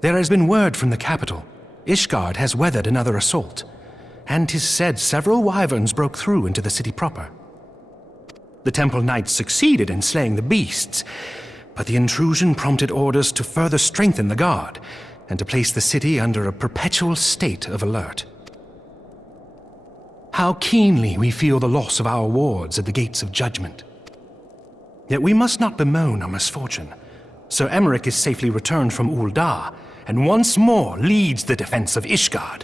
There has been word from the capital. Ishgard has weathered another assault, and 'tis said several wyverns broke through into the city proper. The Temple Knights succeeded in slaying the beasts, but the intrusion prompted orders to further strengthen the guard and to place the city under a perpetual state of alert. How keenly we feel the loss of our wards at the gates of judgment. Yet we must not bemoan our misfortune. Sir Emeric is safely returned from Ul'dah, and once more leads the defense of Ishgard.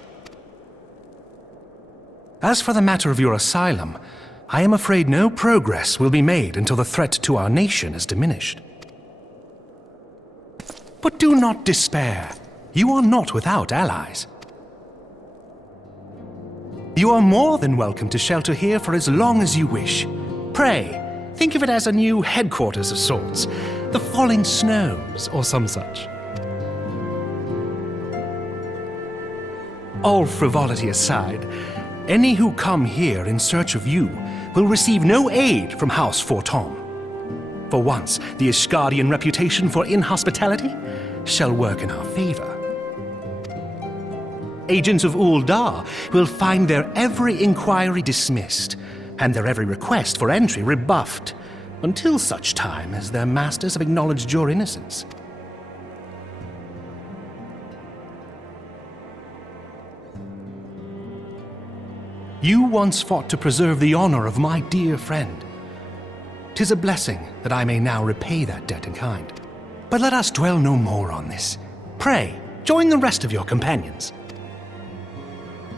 As for the matter of your asylum, I am afraid no progress will be made until the threat to our nation is diminished. But do not despair. You are not without allies. You are more than welcome to shelter here for as long as you wish. Pray, think of it as a new headquarters of sorts, the Falling Snows or some such. All frivolity aside, any who come here in search of you will receive no aid from House Fortom. For once, the Ishgardian reputation for inhospitality shall work in our favor. Agents of Ul'dah will find their every inquiry dismissed, and their every request for entry rebuffed, until such time as their masters have acknowledged your innocence. You once fought to preserve the honor of my dear friend. 'Tis a blessing that I may now repay that debt in kind. But let us dwell no more on this. Pray, join the rest of your companions.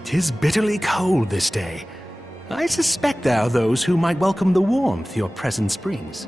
'Tis bitterly cold this day. I suspect there are those who might welcome the warmth your presence brings.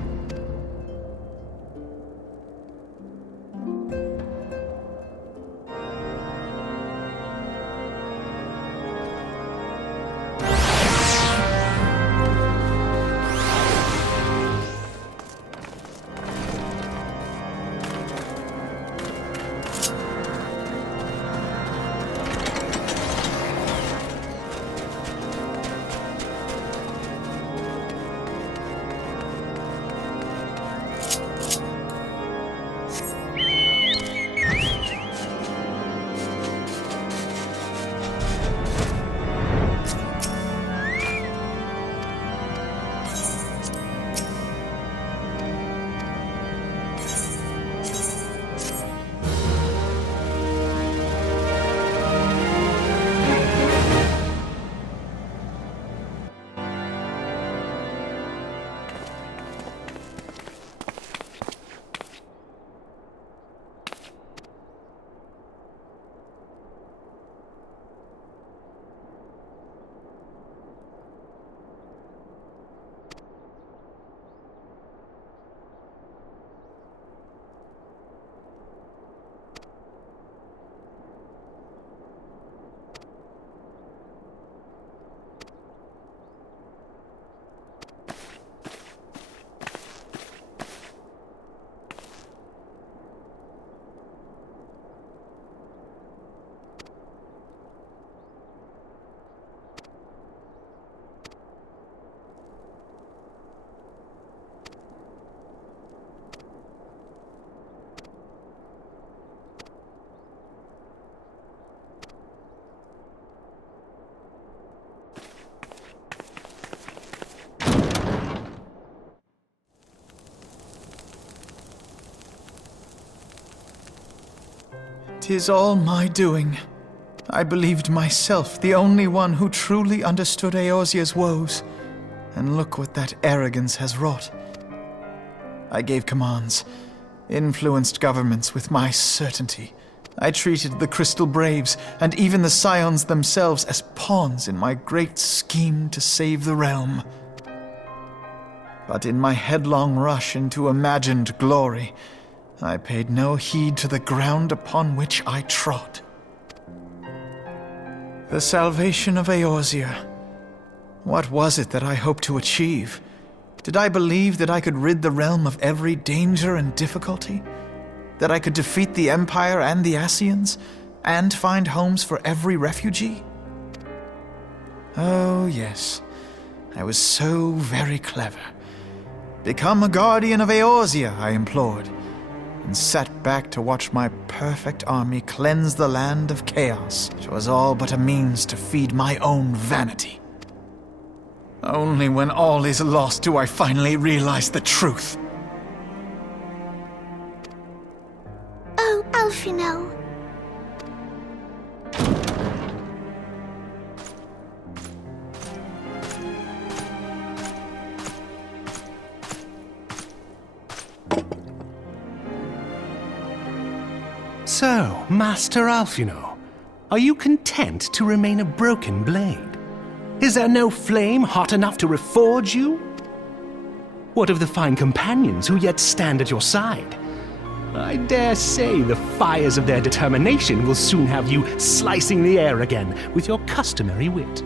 "'Tis all my doing. I believed myself the only one who truly understood Eorzea's woes, and look what that arrogance has wrought. I gave commands, influenced governments with my certainty. I treated the Crystal Braves and even the Scions themselves as pawns in my great scheme to save the realm. But in my headlong rush into imagined glory, I paid no heed to the ground upon which I trod. The salvation of Eorzea. What was it that I hoped to achieve? Did I believe that I could rid the realm of every danger and difficulty? That I could defeat the Empire and the Ascians, and find homes for every refugee? Oh, yes. I was so very clever. Become a guardian of Eorzea, I implored. and sat back to watch my perfect army cleanse the land of chaos, which was all but a means to feed my own vanity. Only when all is lost do I finally realize the truth. Oh, Alphinaud. So, Master Alphinaud, are you content to remain a broken blade? Is there no flame hot enough to reforge you? What of the fine companions who yet stand at your side? I dare say the fires of their determination will soon have you slicing the air again with your customary wit.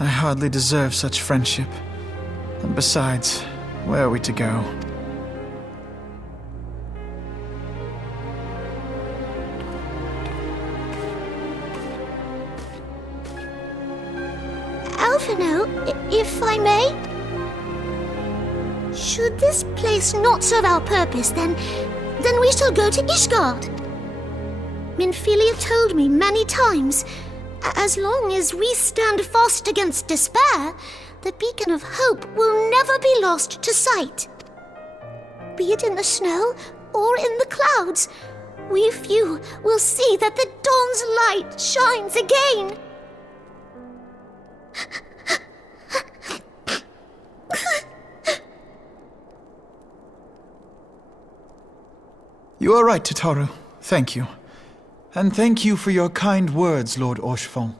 I hardly deserve such friendship. And besides, where are we to go? Alphinaud, if I may? Should this place not serve our purpose, then we shall go to Ishgard. Minfilia told me many times, as long as we stand fast against despair, the beacon of hope will never be lost to sight. Be it in the snow or in the clouds, we few will see that the dawn's light shines again. You are right, Tataru. Thank you. And thank you for your kind words, Lord Orchefon.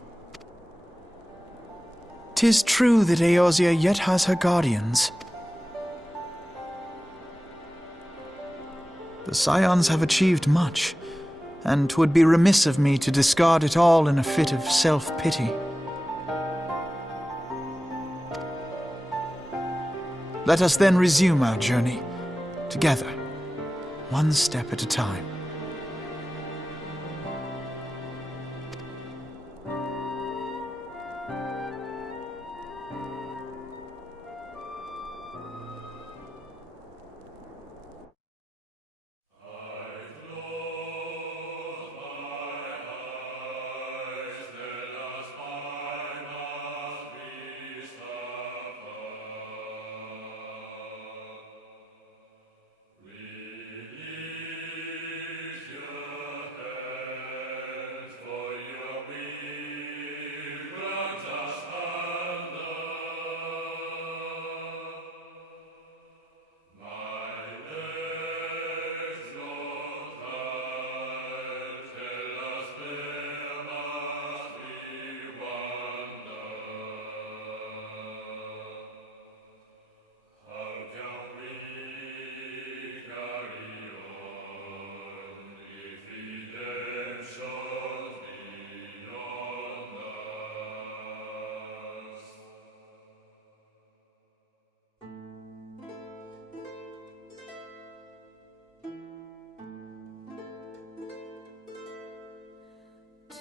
'Tis true that Eorzea yet has her guardians. The Scions have achieved much, and 'twould be remiss of me to discard it all in a fit of self-pity. Let us then resume our journey, together, one step at a time.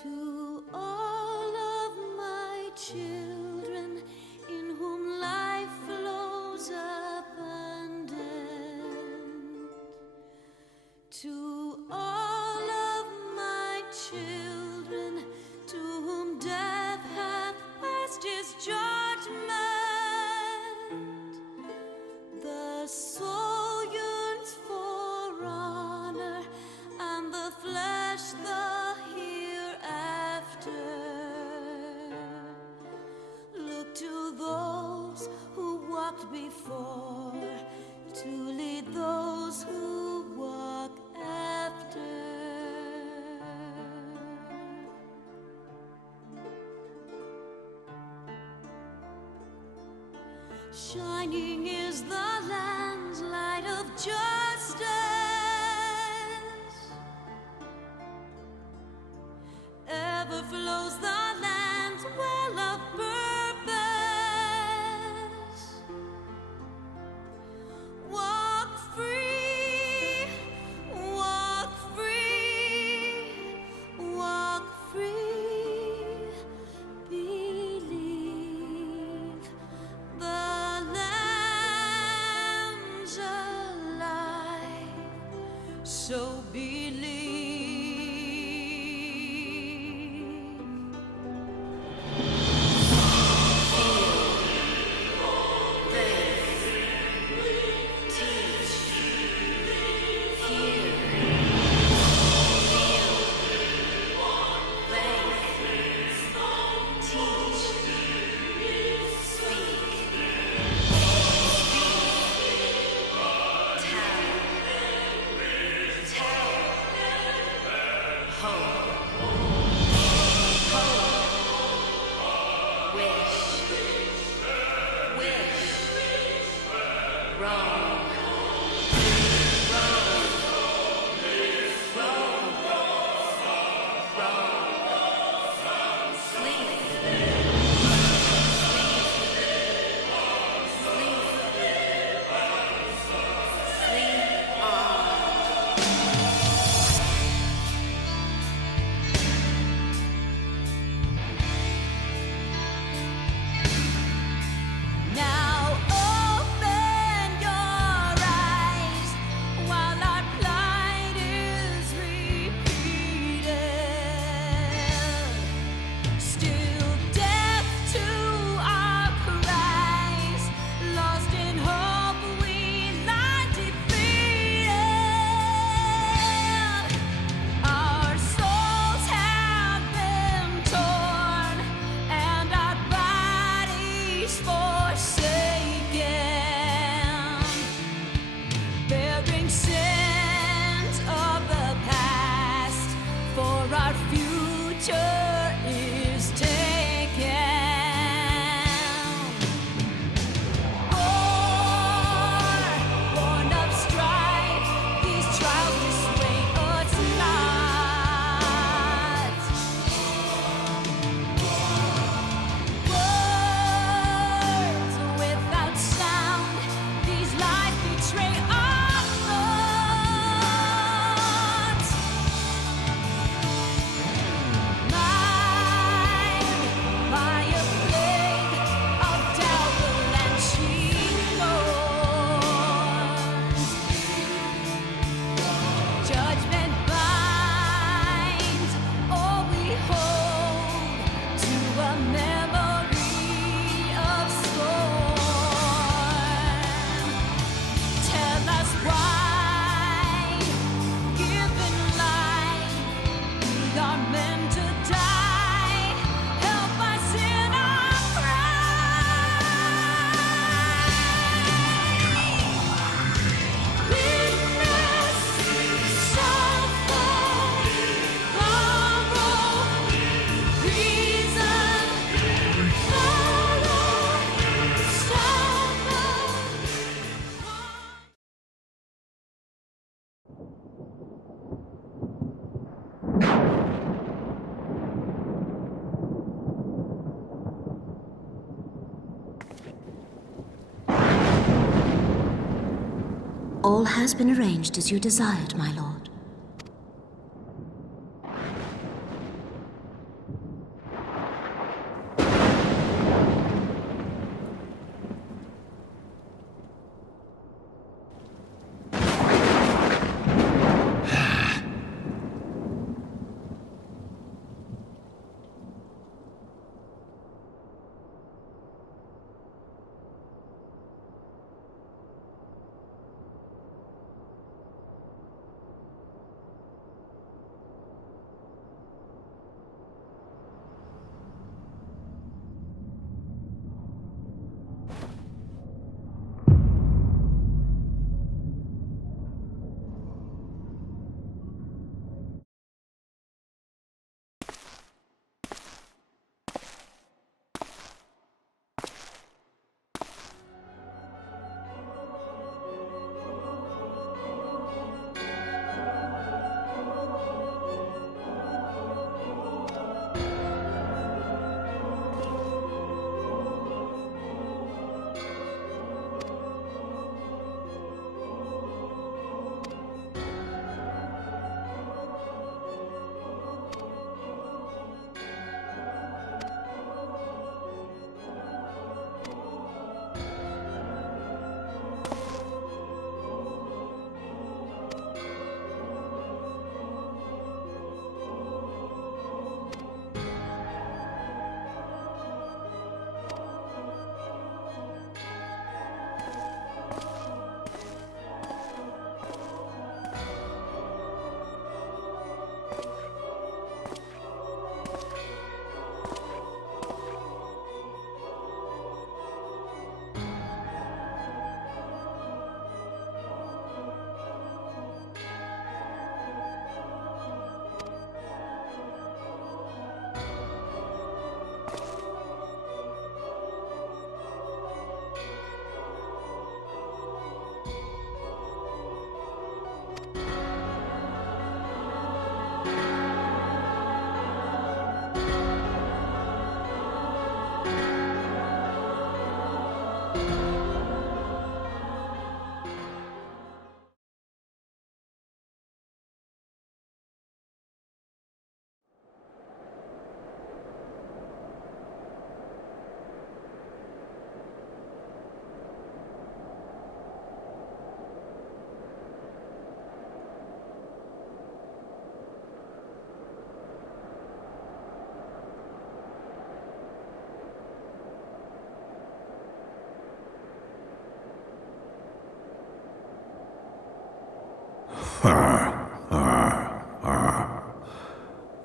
To all of my children in whom life flows abundant, to all of my children to whom death hath passed his judgment, the soul yearns for honor and the flesh the look to those who walked before to lead those who walk after. Shining is the land's light of justice. Ever flows the land's well of purpose. Walk free, walk free, walk free. Believe the lamb's alive. so believe. All has been arranged as you desired, my lord.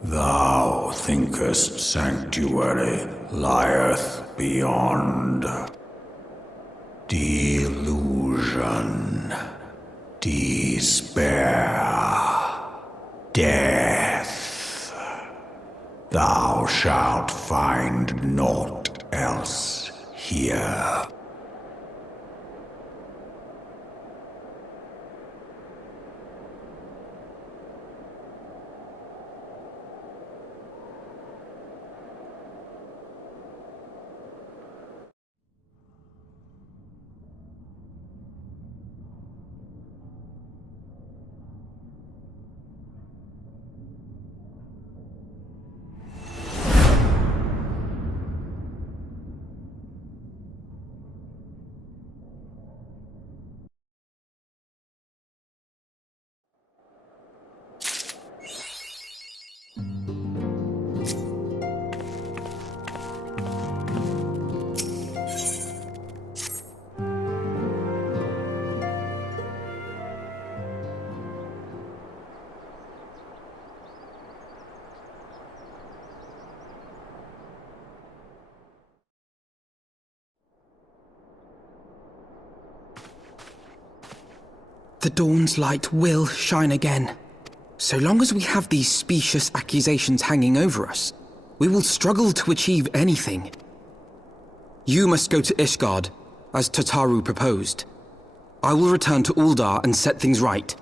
Thou thinkest sanctuary lieth beyond. Delusion, despair, death. Thou shalt find naught else here. The dawn's light will shine again. So long as we have these specious accusations hanging over us, we will struggle to achieve anything. You must go to Ishgard, as Tataru proposed. I will return to Uldar and set things right.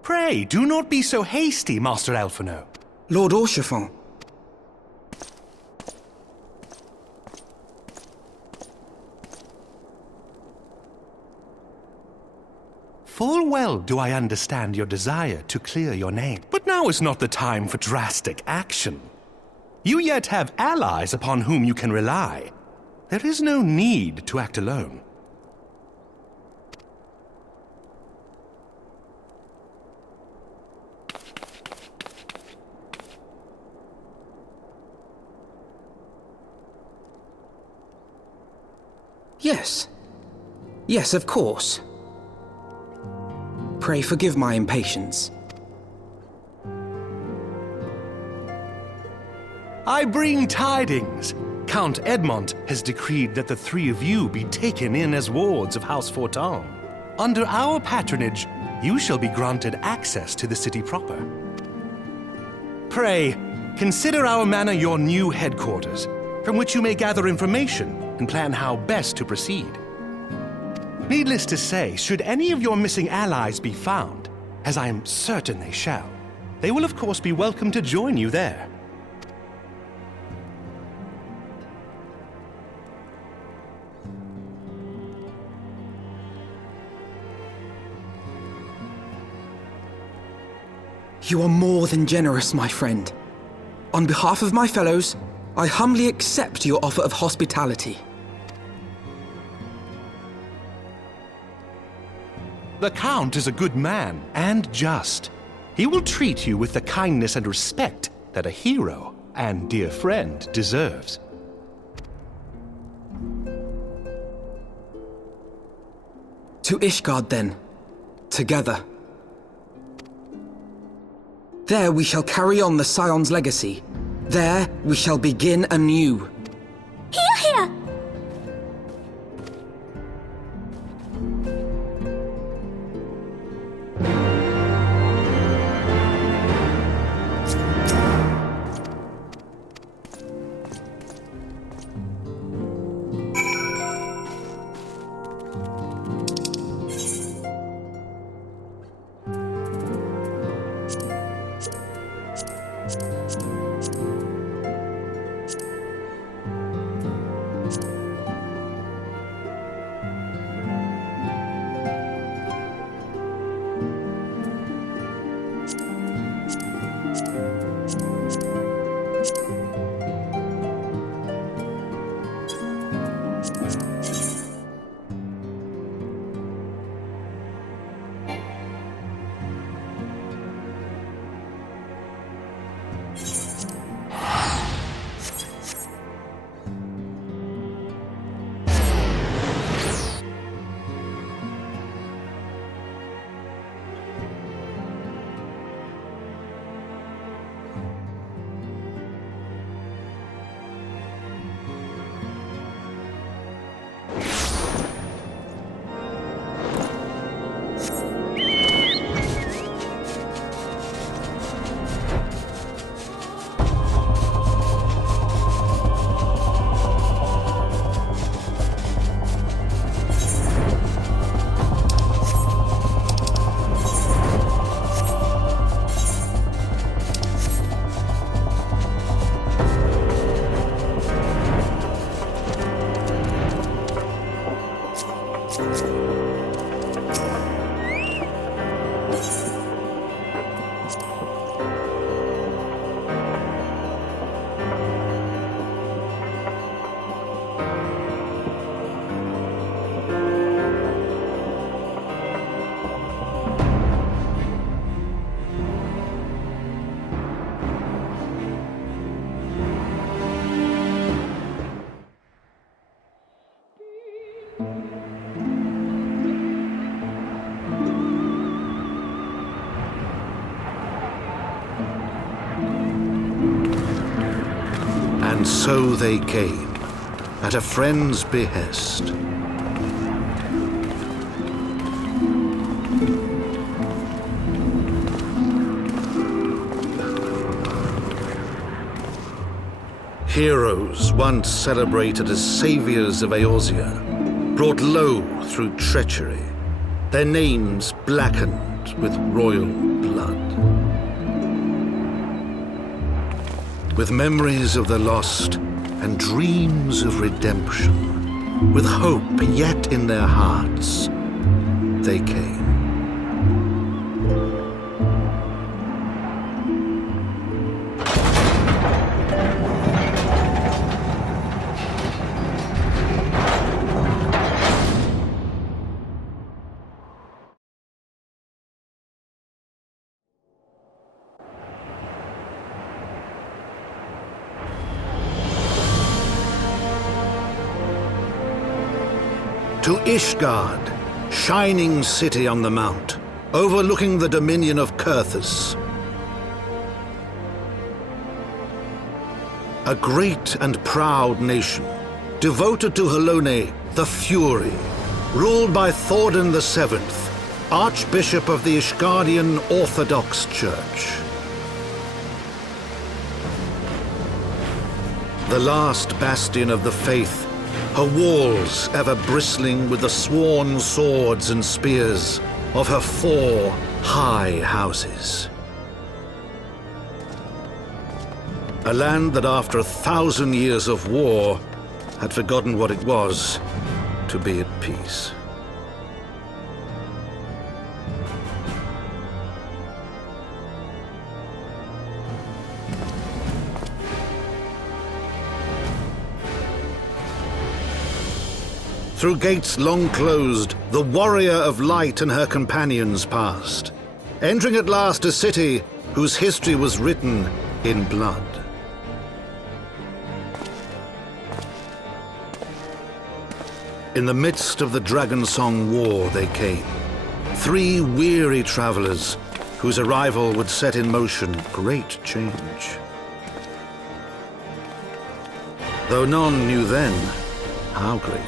Pray, do not be so hasty, Master Alphinaud. Lord Orchiffon. Full well do I understand your desire to clear your name, but now is not the time for drastic action. You yet have allies upon whom you can rely. There is no need to act alone. Yes. Yes, of course. Pray forgive my impatience. I bring tidings. Count Edmont has decreed that the three of you be taken in as wards of House Fortin. Under our patronage, you shall be granted access to the city proper. Pray, consider our manor your new headquarters, from which you may gather information and plan how best to proceed. Needless to say, should any of your missing allies be found, as I am certain they shall, they will of course be welcome to join you there. You are more than generous, my friend. On behalf of my fellows, I humbly accept your offer of hospitality. The Count is a good man and just. He will treat you with the kindness and respect that a hero and dear friend deserves. To Ishgard, then. Together. There we shall carry on the Scion's legacy. There we shall begin anew. Here, here! And so they came, at a friend's behest. Heroes once celebrated as saviors of Eorzea, brought low through treachery, their names blackened with royal blood. With memories of the lost and dreams of redemption, with hope yet in their hearts, they came. To Ishgard, shining city on the mount, overlooking the dominion of Kurthus. A great and proud nation, devoted to Halone, the Fury, ruled by Thordan VII, Archbishop of the Ishgardian Orthodox Church. The last bastion of the faith, her walls ever bristling with the sworn swords and spears of her 4 high houses. A land that after 1,000 years of war had forgotten what it was to be at peace. Through gates long closed, the Warrior of Light and her companions passed, entering at last a city whose history was written in blood. In the midst of the Dragonsong War they came, 3 weary travelers whose arrival would set in motion great change. Though none knew then how great.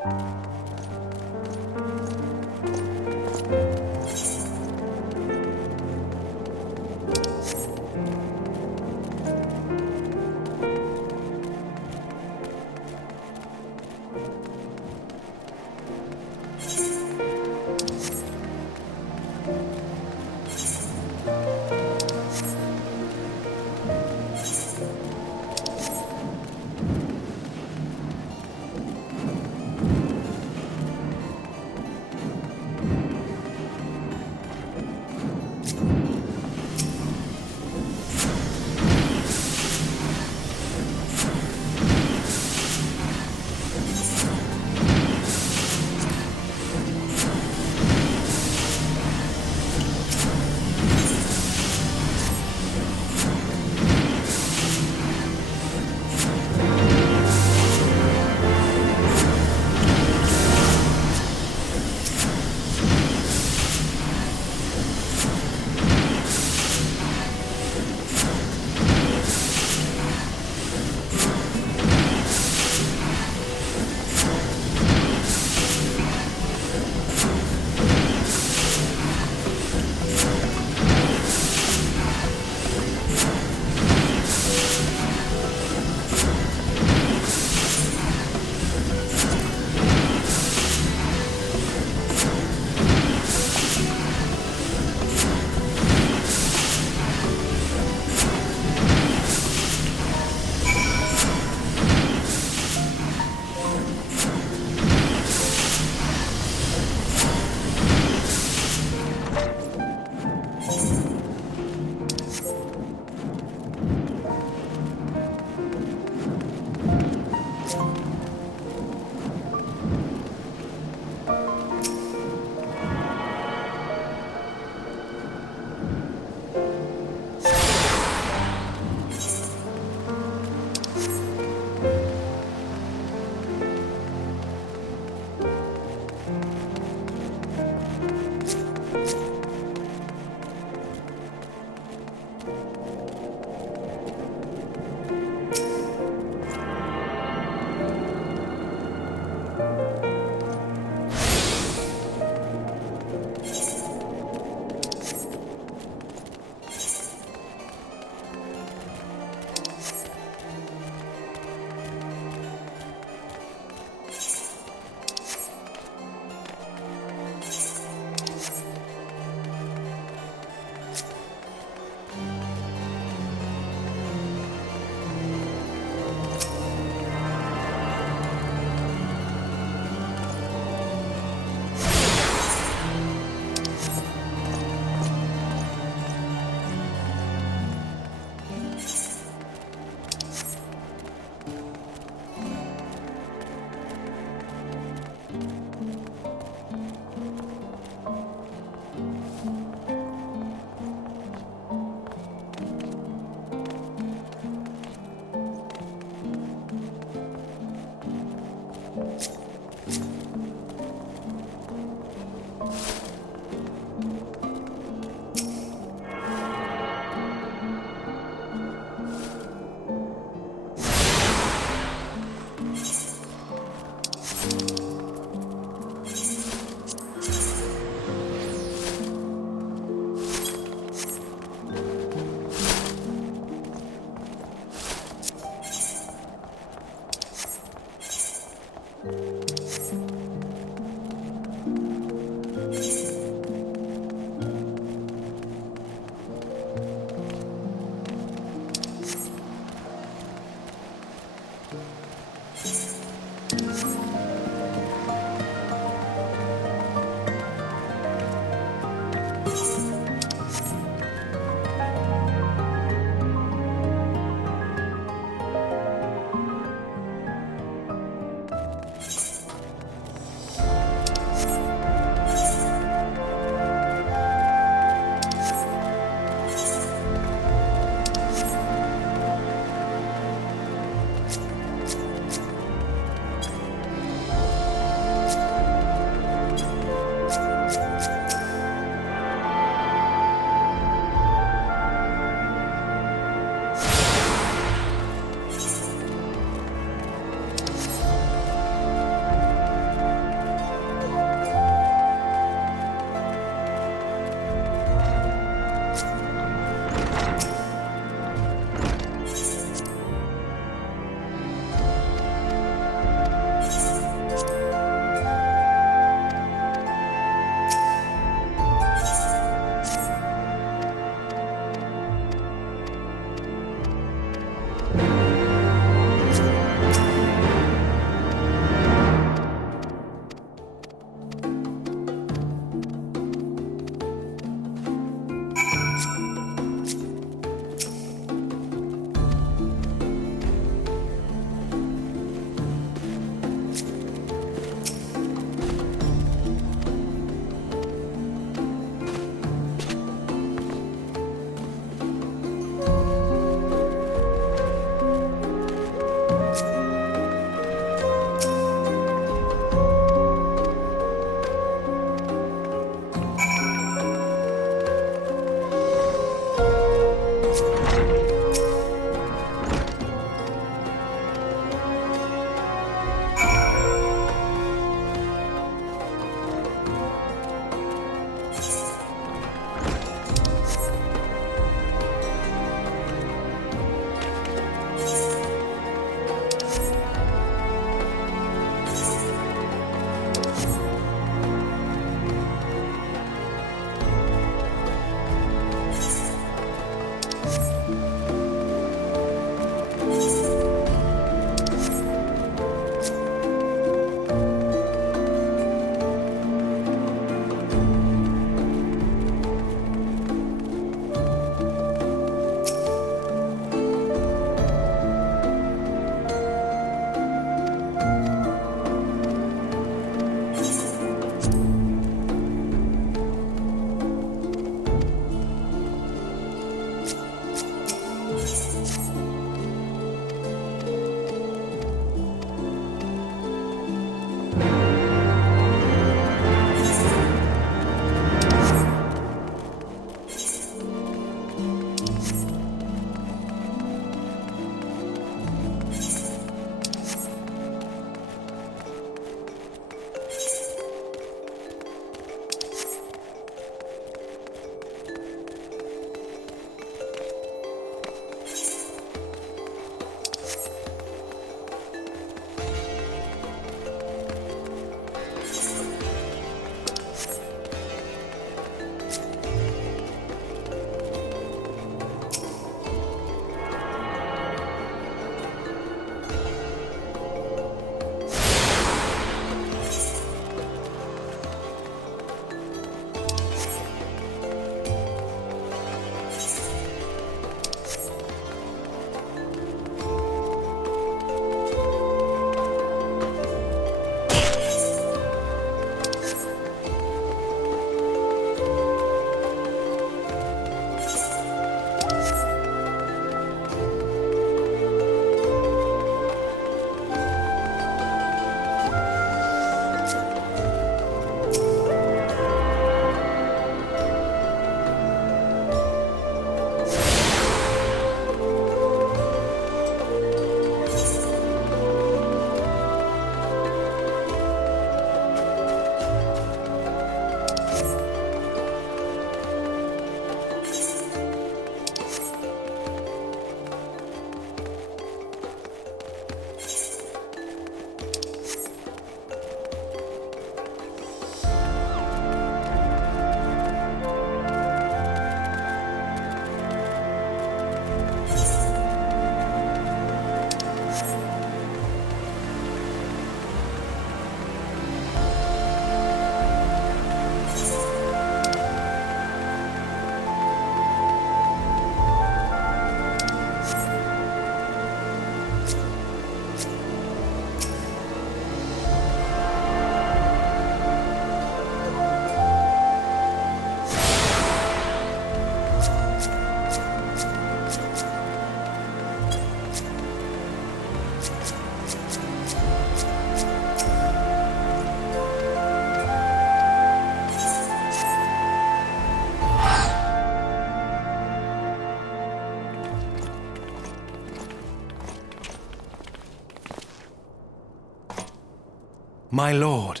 My lord,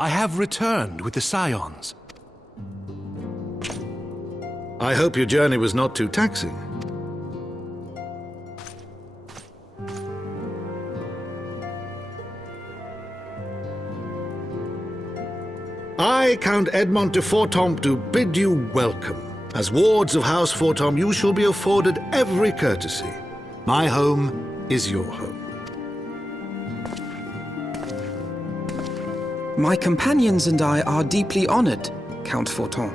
I have returned with the Scions. I hope your journey was not too taxing. I, Count Edmond de Fortomp, do bid you welcome. As wards of House Fortomp, you shall be afforded every courtesy. My home is your home. My companions and I are deeply honored, Count Fortomp.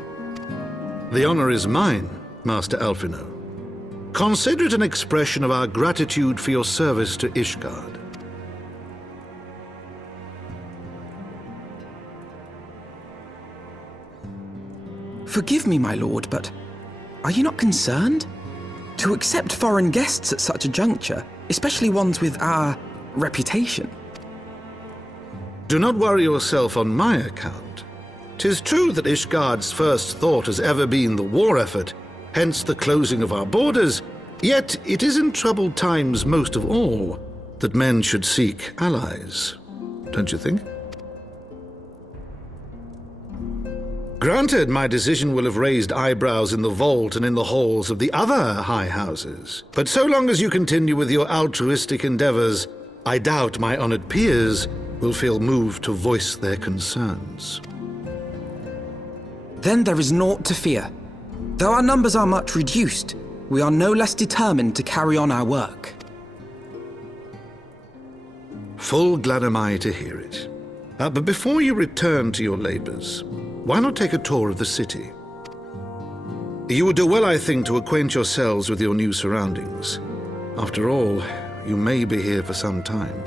The honor is mine, Master Alphinaud. Consider it an expression of our gratitude for your service to Ishgard. Forgive me, my lord, but are you not concerned? To accept foreign guests at such a juncture, especially ones with our reputation. Do not worry yourself on my account. 'Tis true that Ishgard's first thought has ever been the war effort, hence the closing of our borders, yet it is in troubled times most of all that men should seek allies. Don't you think? Granted, my decision will have raised eyebrows in the vault and in the halls of the other high houses. But so long as you continue with your altruistic endeavors, I doubt my honored peers will feel moved to voice their concerns. Then there is naught to fear. Though our numbers are much reduced, we are no less determined to carry on our work. Full glad am I to hear it. But before you return to your labors, why not take a tour of the city? You would do well, I think, to acquaint yourselves with your new surroundings. After all, you may be here for some time.